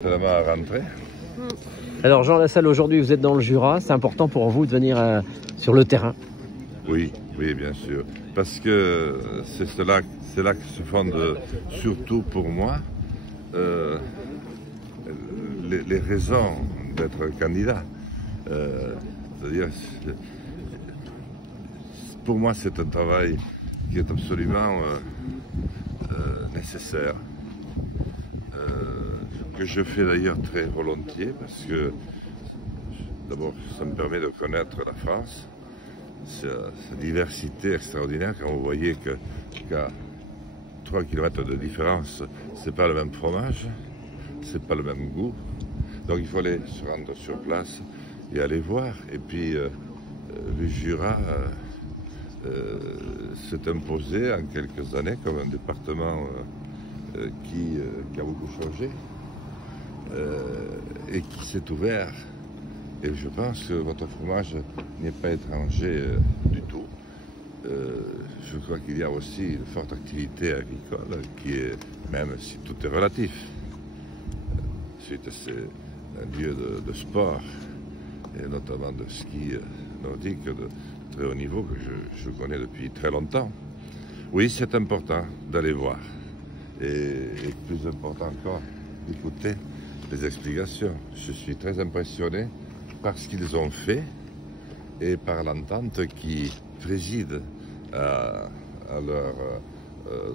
Tellement à rentrer. Alors Jean Lassalle, aujourd'hui vous êtes dans le Jura, c'est important pour vous de venir sur le terrain? Oui, oui, bien sûr. Parce que c'est là que se fondent, surtout pour moi, les raisons d'être candidat. C'est-à-dire, pour moi, c'est un travail qui est absolument nécessaire. Que je fais d'ailleurs très volontiers parce que d'abord ça me permet de connaître la France, sa diversité extraordinaire. Quand vous voyez qu'à 3 km de différence, c'est pas le même fromage, c'est pas le même goût, donc il faut aller se rendre sur place et aller voir. Et puis le Jura s'est imposé en quelques années comme un département qui a beaucoup changé. Et qui s'est ouvert. Et je pense que votre fromage n'est pas étranger du tout. Je crois qu'il y a aussi une forte activité agricole qui est, même si tout est relatif, ensuite c'est un lieu de sport, et notamment de ski nordique de très haut niveau que je connais depuis très longtemps. Oui, c'est important d'aller voir. Et plus important encore, d'écouter les explications. Je suis très impressionné par ce qu'ils ont fait et par l'entente qui préside à leurs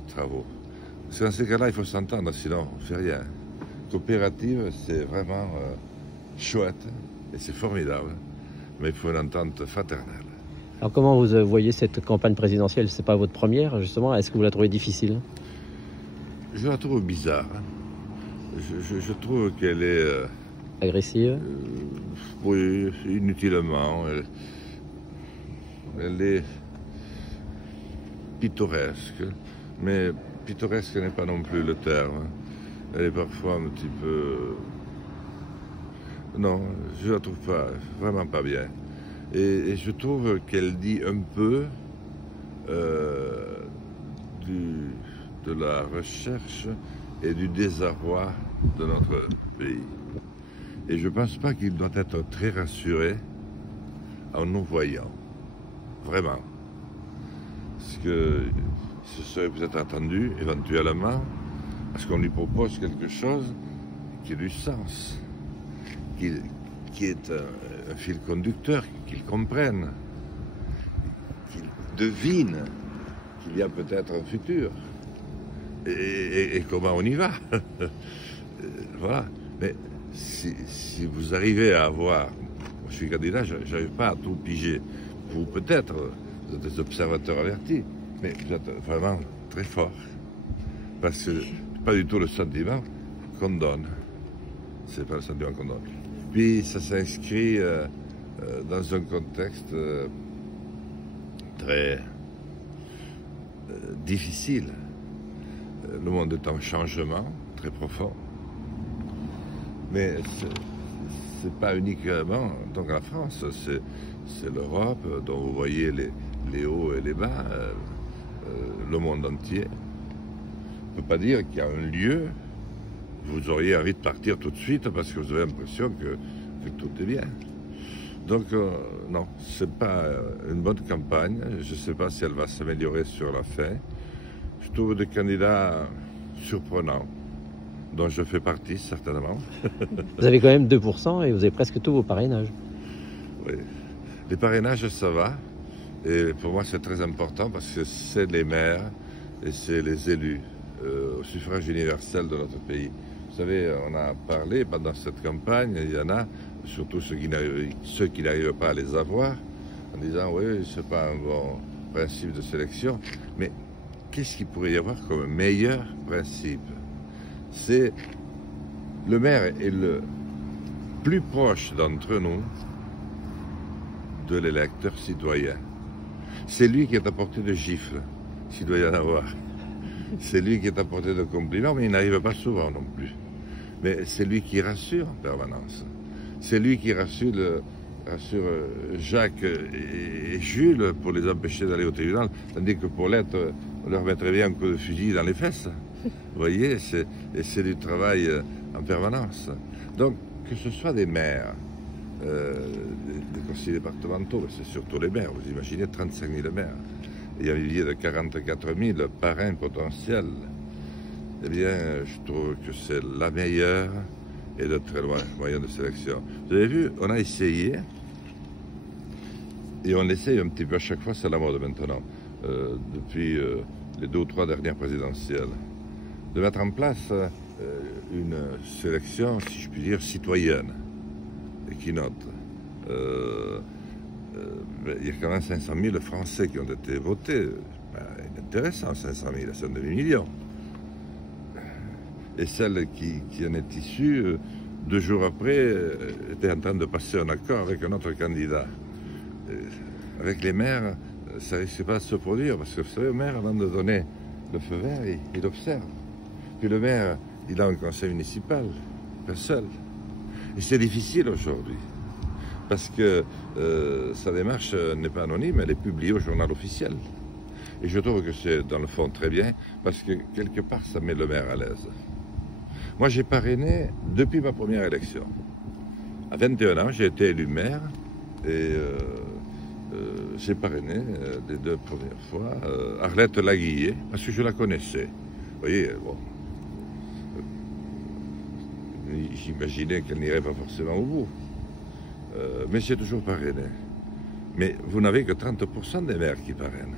travaux. Parce que dans ces cas-là, il faut s'entendre, sinon on ne fait rien. Coopérative, c'est vraiment chouette et c'est formidable, mais il faut une entente fraternelle. Alors comment vous voyez cette campagne présidentielle? C'est pas votre première, justement. Est-ce que vous la trouvez difficile? Je la trouve bizarre. Je trouve qu'elle est... agressive? Oui, inutilement. Elle est pittoresque, mais pittoresque n'est pas non plus le terme. Elle est parfois un petit peu... Non, je la trouve pas, vraiment pas bien. Et je trouve qu'elle dit un peu de la recherche et du désarroi de notre pays. Et je ne pense pas qu'il doit être très rassuré en nous voyant, vraiment. Parce que ce serait peut-être attendu, éventuellement, parce qu'on lui propose quelque chose qui ait du sens, qui est un fil conducteur, qu'il comprenne, qu'il devine qu'il y a peut-être un futur. Et comment on y va. Voilà. Mais si vous arrivez à avoir... Je suis candidat, je n'arrive pas à tout piger. Vous, peut-être, vous êtes des observateurs avertis, mais vous êtes vraiment très fort. Parce que c'est pas du tout le sentiment qu'on donne. C'est pas le sentiment qu'on donne. Puis ça s'inscrit dans un contexte très difficile. Le monde est en changement très profond, mais c'est pas uniquement donc la France, c'est l'Europe dont vous voyez les hauts et les bas, le monde entier. On ne peut pas dire qu'il y a un lieu où vous auriez envie de partir tout de suite parce que vous avez l'impression que tout est bien. Donc non, c'est pas une bonne campagne. Je ne sais pas si elle va s'améliorer sur la fin. Je trouve des candidats surprenants, dont je fais partie certainement. Vous avez quand même 2% et vous avez presque tous vos parrainages. Oui, les parrainages ça va, et pour moi c'est très important parce que c'est les maires et c'est les élus au suffrage universel de notre pays. Vous savez, on a parlé pendant cette campagne, il y en a, surtout ceux qui n'arrivent pas à les avoir, en disant oui, c'est pas un bon principe de sélection, mais qu'est-ce qu'il pourrait y avoir comme meilleur principe? C'est le maire est le plus proche d'entre nous de l'électeur citoyen. C'est lui qui est à portée de gifles, s'il doit y en avoir. C'est lui qui est à portée de compliments, mais il n'arrive pas souvent non plus. Mais c'est lui qui rassure en permanence. C'est lui qui rassure Jacques et Jules pour les empêcher d'aller au tribunal, tandis que Paulette, on leur mettrait bien un coup de fusil dans les fesses. Vous voyez, c'est du travail en permanence. Donc, que ce soit des maires, des conseillers départementaux, c'est surtout les maires, vous imaginez 35 000 maires, et un vivier de 44 000 parrains potentiels, eh bien, je trouve que c'est la meilleure et de très loin moyen de sélection. Vous avez vu, on a essayé, et on essaye un petit peu à chaque fois, c'est la mode maintenant, depuis les 2 ou 3 dernières présidentielles, de mettre en place une sélection, si je puis dire, citoyenne, et qui note. Il y a quand même 500 000 Français qui ont été votés. Intéressant, 500 000, c'est un demi-million. Et celle qui en est issue, 2 jours après, était en train de passer un accord avec un autre candidat. Avec les maires, ça ne risque pas de se produire, parce que vous savez, le maire, avant de donner le feu vert, il observe. Puis le maire, il a un conseil municipal, pas seul. Et c'est difficile aujourd'hui, parce que sa démarche n'est pas anonyme, elle est publiée au journal officiel. Et je trouve que c'est, dans le fond, très bien, parce que quelque part, ça met le maire à l'aise. Moi, j'ai parrainé depuis ma première élection. À 21 ans, j'ai été élu maire, et j'ai parrainé les 2 premières fois Arlette Laguillet, parce que je la connaissais. Vous voyez, bon, j'imaginais qu'elle n'irait pas forcément au bout. Mais j'ai toujours parrainé. Mais vous n'avez que 30% des maires qui parrainent.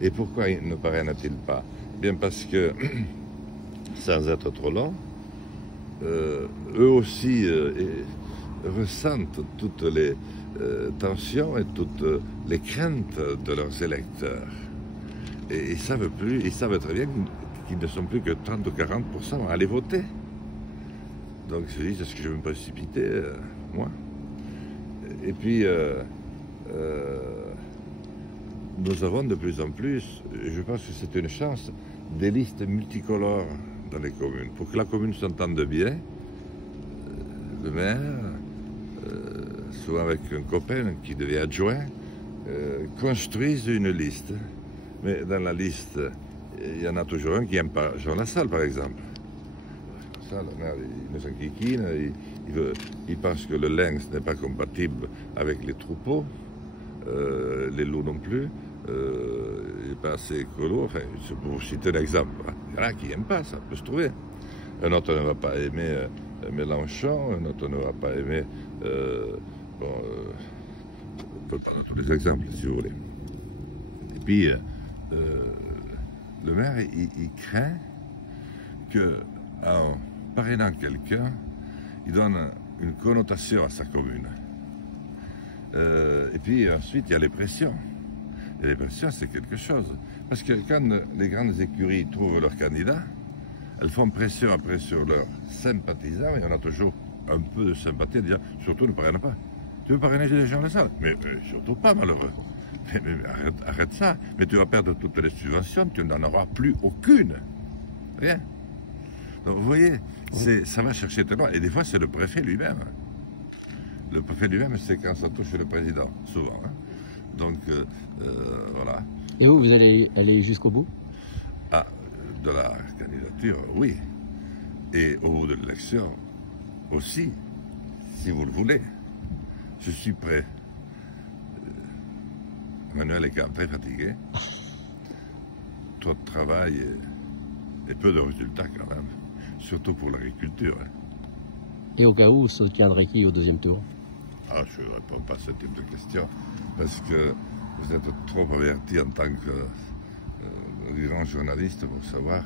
Et pourquoi ne parrainent-ils pas? Bien parce que, sans être trop long, eux aussi ressentent toutes les tensions et toutes les craintes de leurs électeurs. Et ils savent très bien qu'ils ne sont plus que 30 ou 40% à aller voter. Donc je dis, est-ce que je vais me précipiter, moi? Et puis, nous avons de plus en plus, je pense que c'est une chance, des listes multicolores dans les communes. Pour que la commune s'entende bien, le maire, souvent avec un copain qui devient adjoint, construisent une liste. Mais dans la liste, il y en a toujours un qui n'aime pas Jean Lassalle, par exemple. Ça, le maire, il nous enquiquine, il pense que le lynx n'est pas compatible avec les troupeaux, les loups non plus, il n'est pas assez écolo, enfin, c'est pour vous citer un exemple. Il y en a qui n'aiment pas, ça peut se trouver. Un autre ne va pas aimer Mélenchon, un autre ne va pas aimer... on peut prendre tous les exemples, si vous voulez. Et puis, le maire, il craint qu'en parrainant quelqu'un, il donne une connotation à sa commune. Et puis ensuite, il y a les pressions. Et les pressions, c'est quelque chose. Parce que quand les grandes écuries trouvent leurs candidats, elles font pression après sur leurs sympathisants, et on a toujours un peu de sympathie à dire, surtout ne parraine pas. Tu veux parrainer des gens de ça? Mais surtout pas, malheureux. Mais arrête ça. Mais tu vas perdre toutes les subventions, tu n'en auras plus aucune. Rien. Donc vous voyez, ça va chercher très loin. Et des fois, c'est le préfet lui-même. Le préfet lui-même, c'est quand ça touche le président, souvent. Hein. Donc, voilà. Et vous allez aller jusqu'au bout? Ah, de la candidature, oui. Et au bout de l'élection, aussi, si vous le voulez. Je suis prêt. Emmanuel est quand même très fatigué. Trop de travail et peu de résultats quand même. Surtout pour l'agriculture. Hein. Et au cas où, soutiendrait qui au 2e tour? Ah, je ne réponds pas à ce type de questions, parce que vous êtes trop averti en tant que grand journaliste pour savoir,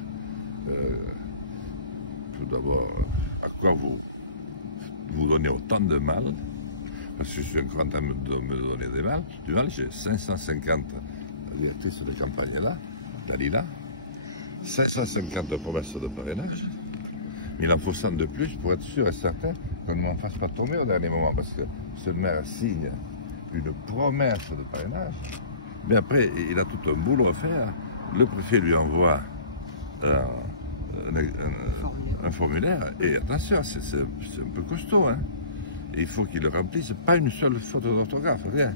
tout d'abord, à quoi vous donnez autant de mal, parce que je suis encore en train de me donner du mal. J'ai 550 directrices de campagne là, Dalila, 550 promesses de parrainage. Mais il en faut 100 de plus pour être sûr et certain qu'on ne m'en fasse pas tomber au dernier moment, parce que ce maire signe une promesse de parrainage, mais après, il a tout un boulot à faire. Le préfet lui envoie un formulaire, et attention, c'est un peu costaud, hein. Et il faut qu'il le remplisse, pas une seule faute d'orthographe, rien.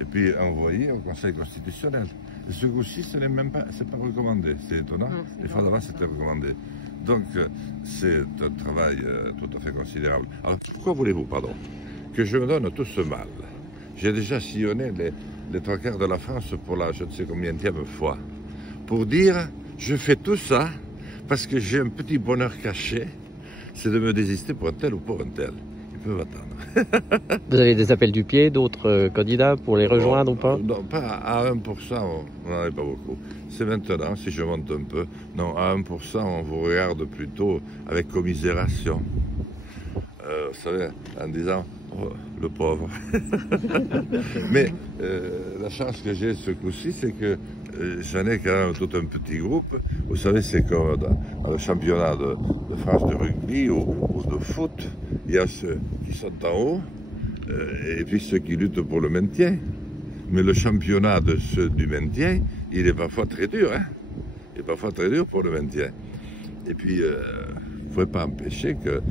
Et puis envoyer au Conseil constitutionnel. Et ce coup-ci, ce n'est même pas, c'est pas recommandé. C'est étonnant. Les fois d'avant, c'était recommandé. Donc, c'est un travail tout à fait considérable. Alors, pourquoi voulez-vous, pardon, que je me donne tout ce mal? J'ai déjà sillonné les trois quarts de la France pour la je ne sais combienième fois. Pour dire, je fais tout ça parce que j'ai un petit bonheur caché, c'est de me désister pour un tel ou pour un tel. Ils peuvent attendre. Vous avez des appels du pied d'autres candidats pour les rejoindre ou pas? Non, pas à 1%, on n'en est pas beaucoup. C'est maintenant, si je monte un peu. Non, à 1%, on vous regarde plutôt avec commisération. Vous savez, en disant, oh, le pauvre. Mais la chance que j'ai ce coup-ci, c'est que j'en ai quand même tout un petit groupe. Vous savez, c'est comme dans le championnat de France de rugby ou de foot. Il y a ceux qui sont en haut et puis ceux qui luttent pour le maintien. Mais le championnat de ceux du maintien, il est parfois très dur. Hein? Il est parfois très dur pour le maintien. Et puis, il ne faudrait pas empêcher que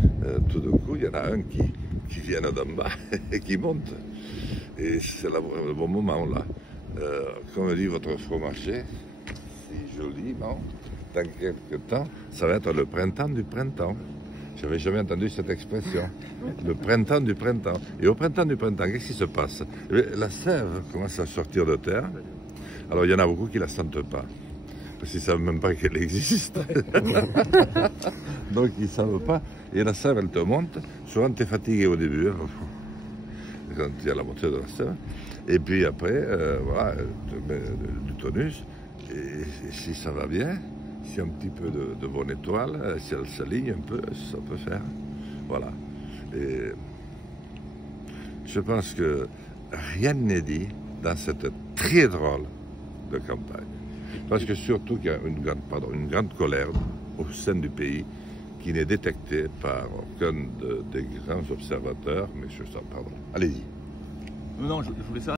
tout d'un coup, il y en a un qui vient d'en bas et qui monte. Et c'est le bon moment là. Comme dit votre fromager, si joliment, dans quelques temps, ça va être le printemps du printemps. Je n'avais jamais entendu cette expression. Le printemps du printemps. Et au printemps du printemps, qu'est-ce qui se passe? La sève commence à sortir de terre. Alors il y en a beaucoup qui ne la sentent pas. Parce qu'ils ne savent même pas qu'elle existe. Donc ils ne savent pas. Et la sève, elle te monte. Souvent, tu es fatigué au début. Hein, quand il y a la montée de la sève. Et puis après, voilà, tu mets du tonus. Et si ça va bien, si un petit peu de bonne étoile, si elle s'aligne un peu, ça peut faire. Voilà. Et je pense que rien n'est dit dans cette très drôle de campagne. Parce que surtout qu'il y a une grande colère au sein du pays qui n'est détectée par aucun des grands observateurs, mais je sens, pardon. Allez-y. Non, je voulais ça.